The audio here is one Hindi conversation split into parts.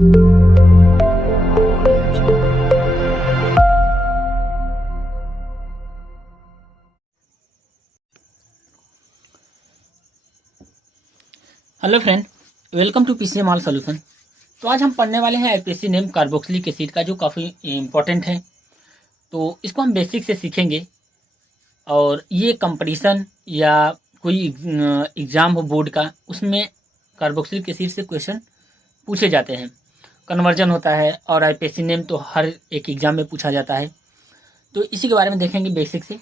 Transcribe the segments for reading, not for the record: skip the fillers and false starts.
Hello friend, welcome to PCM all solution. तो आज हम पढ़ने वाले हैं आईपीएससी नेम कार्बोक्सिलिक एसिड का, जो काफ़ी इम्पोर्टेंट है। तो इसको हम बेसिक से सीखेंगे और ये कंपटीशन या कोई एग्ज़ाम हो बोर्ड का, उसमें कार्बोक्सिलिक एसिड से क्वेश्चन पूछे जाते हैं। कन्वर्जन होता है और आईपीएससी नेम तो हर एक एग्ज़ाम में पूछा जाता है। तो इसी के बारे में देखेंगे बेसिक से।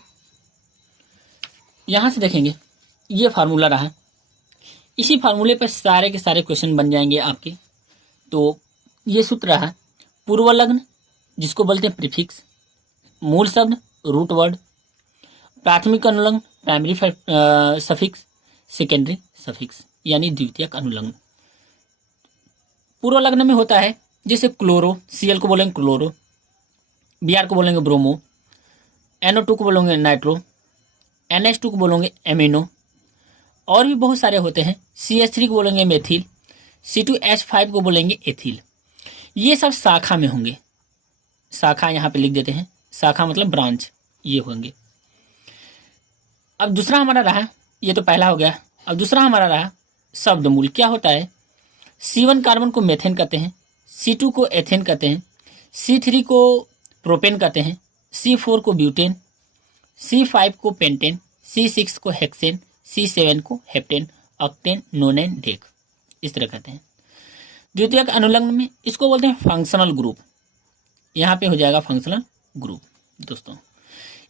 यहाँ से देखेंगे, ये फार्मूला रहा, इसी फार्मूले पर सारे के सारे क्वेश्चन बन जाएंगे आपके। तो ये सूत्र रहा, पूर्व लग्न जिसको बोलते हैं प्रीफिक्स, मूल शब्द रूट वर्ड, प्राथमिक अनुलग्न प्राइमरी सफिक्स, सेकेंडरी सफिक्स यानी द्वितीयक अनुलग्न। पूर्व लग्न में होता है जैसे क्लोरो, Cl को बोलेंगे क्लोरो, Br को बोलेंगे ब्रोमो, NO2 को बोलेंगे नाइट्रो, NH2 को बोलेंगे एमिनो, और भी बहुत सारे होते हैं। CH3 को बोलेंगे मेथिल, C2H5 को बोलेंगे एथिल। ये सब शाखा में होंगे। शाखा यहाँ पे लिख देते हैं, शाखा मतलब ब्रांच, ये होंगे। अब दूसरा हमारा रहा, ये तो पहला हो गया। अब दूसरा हमारा रहा शब्दमूल। क्या होता है, C1 कार्बन को मेथेन कहते हैं, C2 को एथेन कहते हैं, C3 को प्रोपेन कहते हैं, C4 को ब्यूटेन, C5 को पेंटेन, C6 को हेक्सेन, C7 को हेप्टेन, ऑक्टेन, नोनेन, डेक, इस तरह कहते हैं। द्वितीयक अनुलग्न में इसको बोलते हैं फंक्शनल ग्रुप। यहाँ पे हो जाएगा फंक्शनल ग्रुप दोस्तों।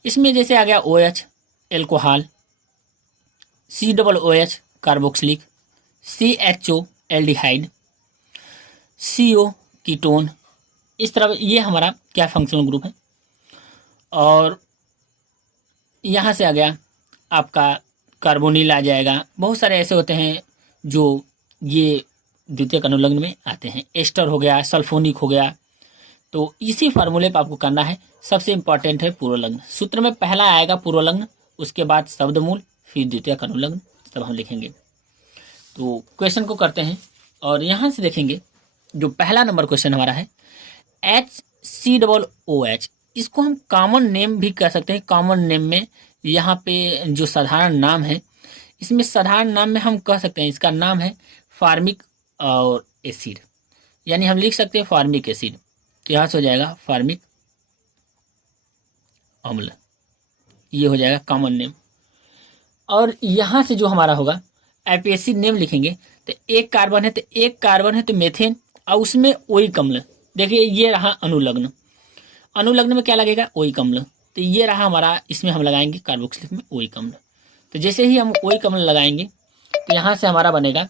इसमें जैसे आ गया OH alcohol, COOH carboxylic, CHO aldehyde, CO ketone, इस तरह ये हमारा क्या फंक्शनल ग्रुप है। और यहाँ से आ गया आपका कार्बोनिल आ जाएगा। बहुत सारे ऐसे होते हैं जो ये द्वितीयक अनुलग्न में आते हैं। एस्टर हो गया, सल्फोनिक हो गया। तो इसी फार्मूले पर आपको करना है। सबसे इंपॉर्टेंट है पूर्वलग्न। सूत्र में पहला आएगा पूर्वलग्न, उसके बाद शब्दमूल, फिर द्वितीयक अनुलग्न, सब हम लिखेंगे। तो क्वेश्चन को करते हैं और यहाँ से देखेंगे जो पहला नंबर क्वेश्चन हमारा है HCOOH। इसको हम कॉमन नेम भी कह सकते हैं। कॉमन नेम में यहाँ पे जो साधारण नाम है, इसमें साधारण नाम में हम कह सकते हैं इसका नाम है फार्मिक और एसिड, यानी हम लिख सकते हैं फार्मिक एसिड। तो यहाँ से हो जाएगा फार्मिक अम्ल, ये हो जाएगा कॉमन नेम। और यहाँ से जो हमारा होगा आईपीएससी नेम लिखेंगे तो एक कार्बन है, तो एक कार्बन है तो मेथेन, और उसमें ओइक अम्ल। देखिए ये रहा अनुलग्न। अनुलग्न में क्या लगेगा, ओइक अम्ल। तो ये रहा हमारा, इसमें हम लगाएंगे कार्बोक्सिलिक में ओइक अम्ल। तो जैसे ही हम ओइक अम्ल लगाएंगे तो यहाँ से हमारा बनेगा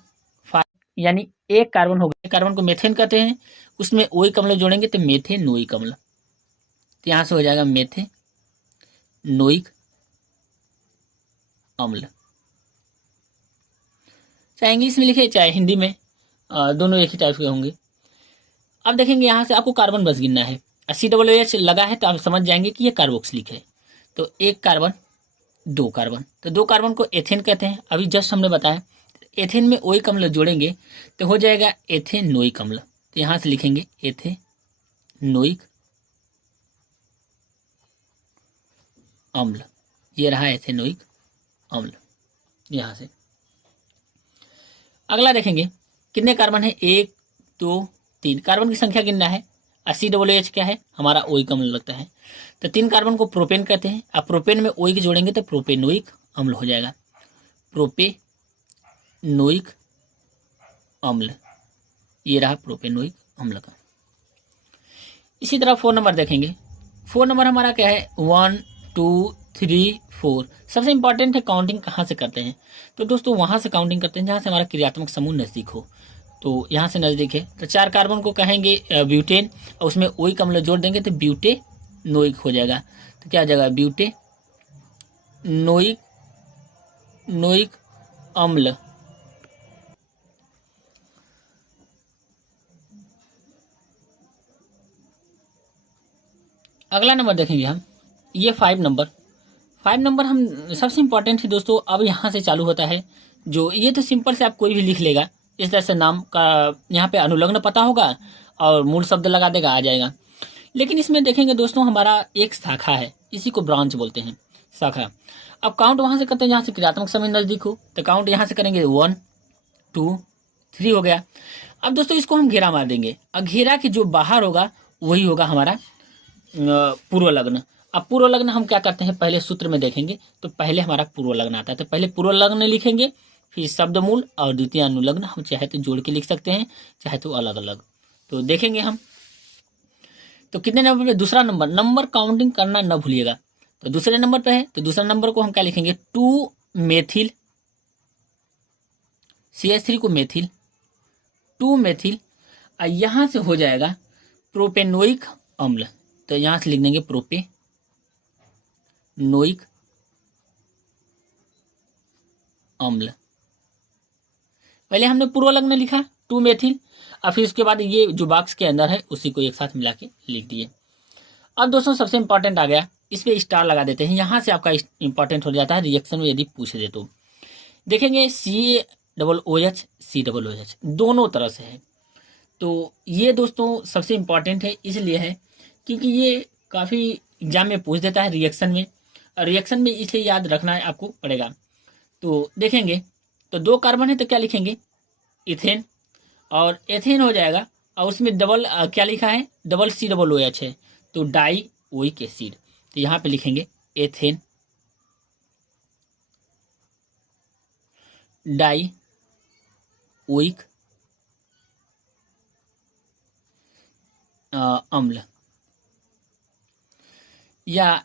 यानी एक कार्बन हो गया। कार्बन को मेथेन कहते हैं, उसमें ओइक अम्ल जोड़ेंगे तो मेथेनोइक अम्ल। तो यहाँ से हो जाएगा मेथेनोइक अम्ल। चाहे इंग्लिश में लिखे चाहे हिंदी में, दोनों एक ही टाइप के होंगे। अब देखेंगे यहाँ से आपको कार्बन बस गिनना है। COOH लगा है तो आप समझ जाएंगे कि ये कार्बोक्सिलिक है। तो एक कार्बन, दो कार्बन, तो दो कार्बन को एथेन कहते हैं। अभी जस्ट हमने बताया एथेन में ओइक अम्ल जोड़ेंगे तो हो जाएगा एथेनोइक अम्ल। तो यहाँ से लिखेंगे एथेनोइक अम्ल, ये रहा एथेनोइक अम्ल। यहाँ से अगला देखेंगे कितने कार्बन है, 1 2 3 कार्बन की संख्या गिनना है। COOH क्या है, हमारा ओइक अम्ल लगता है। तो 3 कार्बन को प्रोपेन कहते हैं। अब प्रोपेन में ओइक जोड़ेंगे तो प्रोपेनोइक अम्ल हो जाएगा, प्रोपेनोइक अम्ल, ये रहा प्रोपेनोइक अम्ल का। इसी तरह 4 नंबर देखेंगे। 4 नंबर हमारा क्या है, 1 2 3 4। सबसे इंपॉर्टेंट है काउंटिंग कहाँ से करते हैं। तो दोस्तों वहाँ से काउंटिंग करते हैं जहाँ से हमारा क्रियात्मक समूह नज़दीक हो। तो यहाँ से नज़दीक है तो 4 कार्बन को कहेंगे ब्यूटेन, और उसमें ओइक अम्ल जोड़ देंगे तो ब्यूटेनोइक हो जाएगा। तो क्या हो जाएगा, ब्यूटेनोइक अम्ल। अगला नंबर देखेंगे हम, ये 5 नंबर। 5 नंबर हम सबसे इंपॉर्टेंट है दोस्तों। अब यहाँ से चालू होता है जो, ये तो सिंपल से आप कोई भी लिख लेगा इस तरह से नाम का। यहाँ पे अनुलग्न पता होगा और मूल शब्द लगा देगा, आ जाएगा। लेकिन इसमें देखेंगे दोस्तों हमारा एक शाखा है, इसी को ब्रांच बोलते हैं, शाखा। अब काउंट वहां से करते हैं जहां से क्रियात्मक समय नजदीक हो, तो काउंट यहाँ से करेंगे 1 2 3 हो गया। अब दोस्तों इसको हम घेरा मार देंगे, और घेरा के जो बाहर होगा वही होगा हमारा पूर्व लग्न। अब पूर्व लग्न हम क्या करते हैं, पहले सूत्र में देखेंगे तो पहले हमारा पूर्व लग्न आता है, तो पहले पूर्व लग्न लिखेंगे, फिर शब्द मूल और द्वितीय अनुलग्न। हम चाहे तो जोड़ के लिख सकते हैं, चाहे तो अलग अलग। तो देखेंगे हम, तो कितने नंबर पे, दूसरा नंबर, नंबर काउंटिंग करना न भूलिएगा। तो दूसरे नंबर पे है, तो दूसरा नंबर को हम क्या लिखेंगे, 2 मेथिल, CH3 को मेथिल, 2 मेथिल, और यहां से हो जाएगा प्रोपेनोइक अम्ल। तो यहां से लिख देंगे प्रोपेनोइक अम्ल। पहले हमने पूर्व लग्न लिखा 2 मेथिल, और फिर उसके बाद ये जो बॉक्स के अंदर है उसी को एक साथ मिला के लिख दिए। अब दोस्तों सबसे इंपॉर्टेंट आ गया, इस पे स्टार लगा देते हैं, यहां से आपका इंपॉर्टेंट हो जाता है रिएक्शन में यदि पूछ दे तो। देखेंगे COOH COOH दोनों तरह से है। तो ये दोस्तों सबसे इंपॉर्टेंट है, इसलिए है क्योंकि ये काफ़ी एग्जाम में पूछ देता है रिएक्शन में, और रिएक्शन में इसलिए याद रखना है आपको पड़ेगा। तो देखेंगे तो 2 कार्बन है तो क्या लिखेंगे, इथेन, और एथेन हो जाएगा, और उसमें डबल क्या लिखा है, डबल COOH है, तो डाई ओइक एसिड। तो यहाँ पे लिखेंगे एथेन डाई ओइक अम्ल, या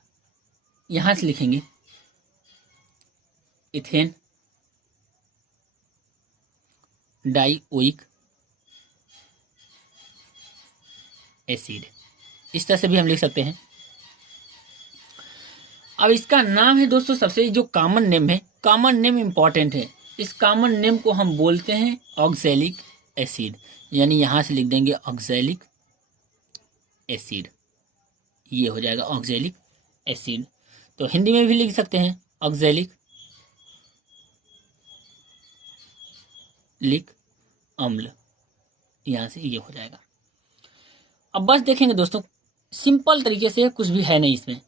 यहां से लिखेंगे इथेन डाई ओइक एसिड, इस तरह से भी हम लिख सकते हैं। अब इसका नाम है दोस्तों, सबसे जो कॉमन नेम है, कॉमन नेम इंपॉर्टेंट है, इस कॉमन नेम को हम बोलते हैं ऑक्सैलिक एसिड, यानी यहां से लिख देंगे ऑक्सैलिक एसिड, ये हो जाएगा ऑक्सैलिक एसिड। तो हिंदी में भी लिख सकते हैं ऑक्सैलिक अम्ल, यहां से ये हो जाएगा। अब बस देखेंगे दोस्तों सिंपल तरीके से, कुछ भी है नहीं इसमें।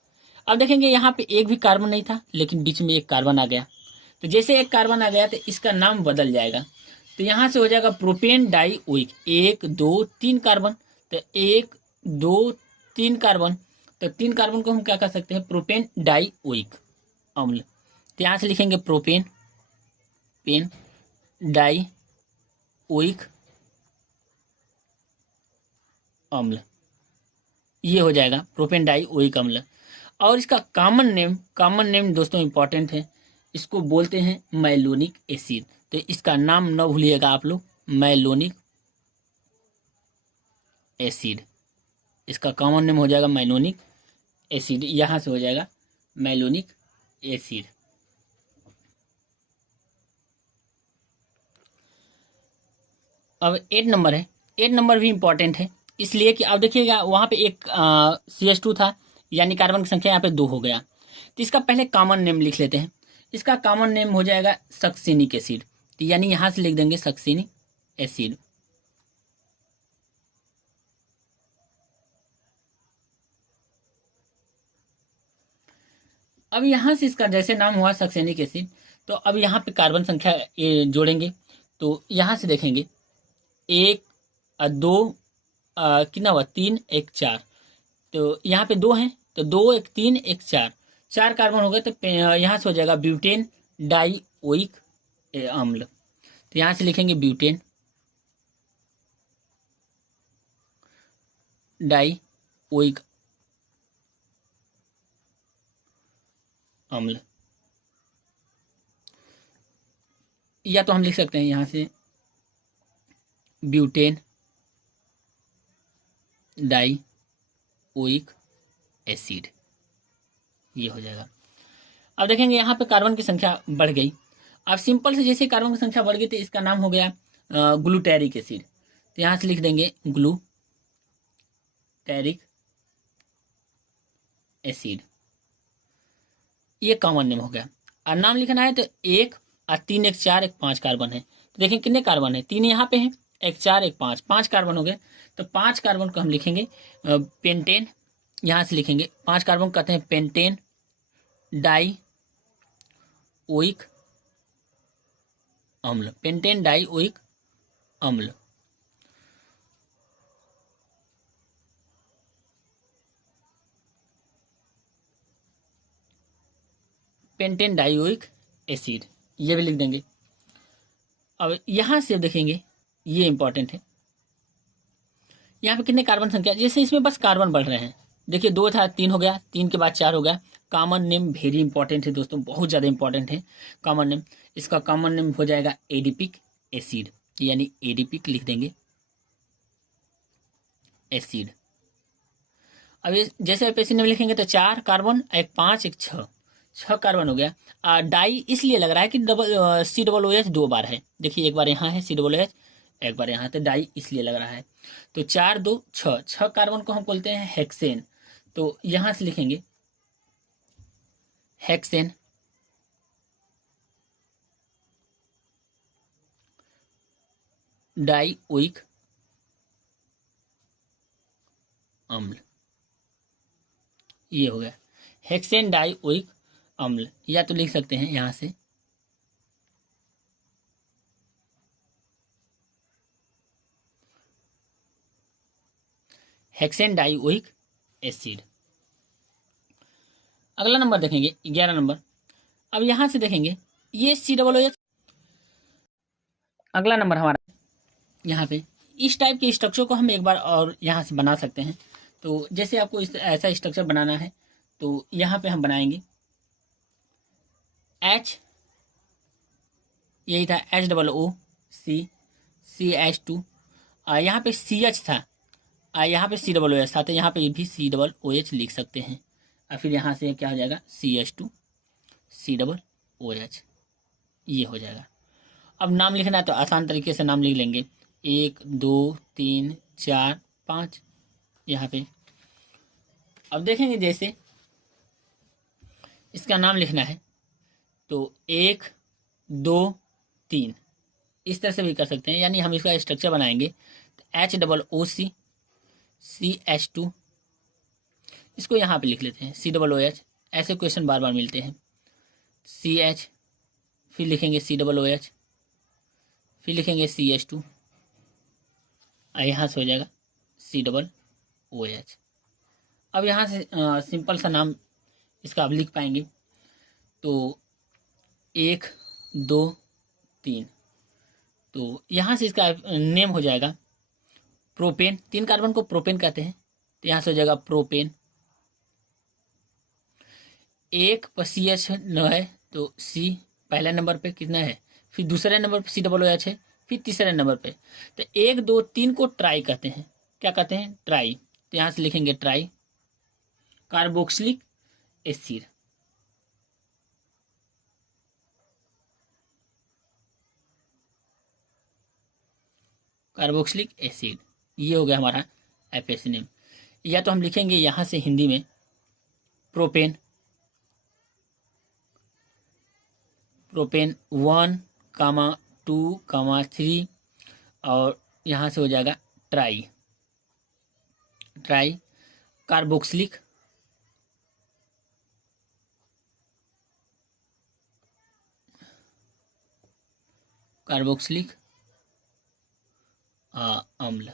अब देखेंगे यहाँ पे एक भी कार्बन नहीं था, लेकिन बीच में एक कार्बन आ गया, तो जैसे एक कार्बन आ गया तो इसका नाम बदल जाएगा। तो यहाँ से हो जाएगा प्रोपेन डाई ओइक, 1 2 3 कार्बन, तो 1 2 3 कार्बन, तो 3 कार्बन को हम क्या कर सकते हैं, प्रोपेन डाई ओइक अम्ल। तो यहाँ से लिखेंगे पेन डाई ओइक अम्ल, ये हो जाएगा प्रोपेन डाई ओइक अम्ल। और इसका कॉमन नेम दोस्तों इंपॉर्टेंट है, इसको बोलते हैं मैलोनिक एसिड। तो इसका नाम न भूलिएगा आप लोग, मैलोनिक एसिड, इसका कॉमन नेम हो जाएगा मैलोनिक एसिड, यहां से हो जाएगा मैलोनिक एसिड। अब 8 नंबर है, 8 नंबर भी इंपॉर्टेंट है, इसलिए कि आप देखिएगा वहां पे एक CH2 था, यानी कार्बन की संख्या यहाँ पे 2 हो गया। तो इसका पहले कॉमन नेम लिख लेते हैं, इसका कॉमन नेम हो जाएगा सक्सिनिक एसिड, तो यानी यहां से लिख देंगे सक्सिनिक एसिड। अब यहां से इसका जैसे नाम हुआ सक्सेनिक एसिड, तो अब यहाँ पे कार्बन संख्या जोड़ेंगे, तो यहां से देखेंगे 1 2 कितना हुआ, 3 1 4, तो यहाँ पे 2 हैं, तो 2 1 3 1 4, 4 कार्बन हो गए, तो यहाँ से हो जाएगा ब्यूटेन डाई ओइक अम्ल। तो यहाँ से लिखेंगे ब्यूटेन डाई ओइक अम्ल, या तो हम लिख सकते हैं यहाँ से ब्यूटेन डाई ओइक एसिड, ये हो जाएगा। अब देखेंगे यहाँ पे कार्बन की संख्या बढ़ गई, अब सिंपल से जैसे कार्बन की संख्या बढ़ गई तो इसका नाम हो गया ग्लूटेरिक एसिड। तो यहाँ से लिख देंगे ग्लूटेरिक एसिड, ये कॉमन नेम हो गया। नाम लिखना है तो 1 और 3 1 4 1 5 कार्बन है। तो देखें कितने कार्बन है, 3 यहाँ पे हैं एक 4 एक 5, 5 कार्बन हो गए। तो 5 कार्बन को हम लिखेंगे पेंटेन, यहाँ से लिखेंगे 5 कार्बन कहते हैं पेंटेन डाई ओइक अम्ल, पेंटेन डाई ओइक अम्ल। पेंटेन डाइओइक एसिड, ये भी लिख देंगे। अब यहां से देखेंगे, ये इंपॉर्टेंट है, यहाँ पे कितने कार्बन संख्या, जैसे इसमें बस कार्बन बढ़ रहे हैं। देखिए 2 था 3 हो गया, 3 के बाद 4 हो गया। कॉमन नेम वेरी इंपॉर्टेंट है दोस्तों, बहुत ज़्यादा इंपॉर्टेंट है कॉमन नेम। इसका कॉमन नेम हो जाएगा एडिपिक एसिड, यानी एडिपिक लिख देंगे एसिड। अब ये जैसे आप एसिड नेम लिखेंगे तो 4 कार्बन, एक 5 एक 6 कार्बन हो गया। डाई इसलिए लग रहा है कि COOH 2 बार है। देखिए एक बार यहाँ है COOH, एक बार यहाँ, तो डाई इसलिए लग रहा है। तो 4 2 6, 6 कार्बन को हम बोलते हैं हेक्सेन। तो यहाँ से लिखेंगे हेक्सेन डाइओइक अम्ल, ये हो गया हेक्सेन डाइओइक अम्ल। या तो लिख सकते हैं यहाँ से हेक्सेन डाइओइक एसिड। अगला नंबर देखेंगे 11 नंबर। अब यहाँ से देखेंगे ये COOH। अगला नंबर हमारा यहाँ पे, इस टाइप के स्ट्रक्चर को हम एक बार और यहाँ से बना सकते हैं। तो जैसे आपको ऐसा स्ट्रक्चर बनाना है तो यहाँ पे हम बनाएंगे H, यही था HOOC CH2, यहाँ पे CH था, यहाँ पे COOH था, तो यहाँ पे भी COOH लिख सकते हैं। और फिर यहाँ से क्या हो जाएगा CH2 COOH, ये हो जाएगा। अब नाम लिखना है तो आसान तरीके से नाम लिख लेंगे 1 2 3 4 5 यहाँ पे। अब देखेंगे जैसे इसका नाम लिखना है तो 1 2 3 इस तरह से भी कर सकते हैं, यानी हम इसका स्ट्रक्चर बनाएंगे HOOC CH2, इसको यहाँ पे लिख लेते हैं COOH। ऐसे क्वेश्चन बार बार मिलते हैं। CH, फिर लिखेंगे COOH, फिर लिखेंगे CH2, यहाँ से हो जाएगा COOH। अब यहाँ से सिंपल सा नाम इसका अब लिख पाएंगे तो 1 2 3, तो यहाँ से इसका नेम हो जाएगा प्रोपेन। 3 कार्बन को प्रोपेन कहते हैं, तो यहाँ से हो जाएगा प्रोपेन। 1 पर CH है तो C पहले नंबर पे कितना है, फिर दूसरे नंबर पे COOH है, फिर तीसरे नंबर पे। तो 1 2 3 को ट्राई कहते हैं। क्या कहते हैं? ट्राई। तो यहाँ से लिखेंगे try carboxylic acid. Carboxylic acid, ये हो गया हमारा FAC नेम। या तो हम लिखेंगे यहाँ से हिंदी में प्रोपेन, प्रोपेन 1, 2, 3, और यहाँ से हो जाएगा ट्राई, ट्राई कार्बोक्सिलिक कार्बोक्सिलिक अम्ल,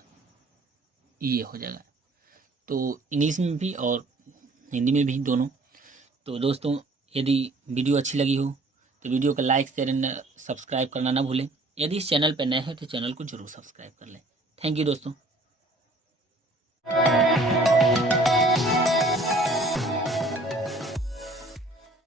ये हो जाएगा। तो इंग्लिश में भी और हिंदी में भी दोनों। तो दोस्तों यदि वीडियो अच्छी लगी हो तो वीडियो को लाइक शेयर एंड सब्सक्राइब करना ना भूलें। यदि इस चैनल पर नए हैं तो चैनल को जरूर सब्सक्राइब कर लें। थैंक यू दोस्तों।